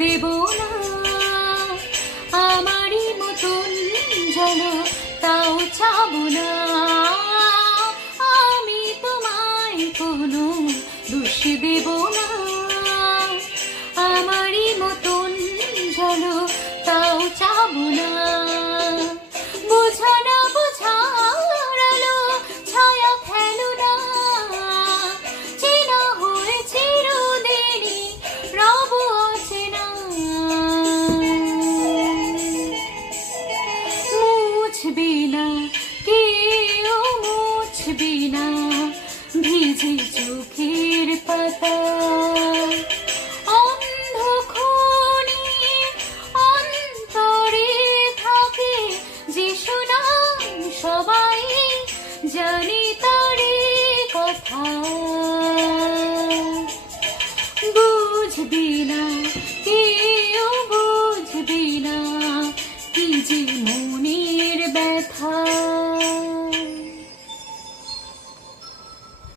দেব না, আমারই মতন যেন তাও চাবো না। আমি তোমায় কোনো দোষ দেব না, আমারই মতন যেন তাও চাবো না। বোঝা না বোঝার আলো ছায়া ফেলো না, চেনা হয়ে চিরদিনই রব অচেনা। মুছবি না কেউ মুছবি না ভিজে চোখের পাতা, অন্ধক্ষণে অন্তরে থাকে যে সুনাম সবাই জানি তারে কথা। বুঝবি না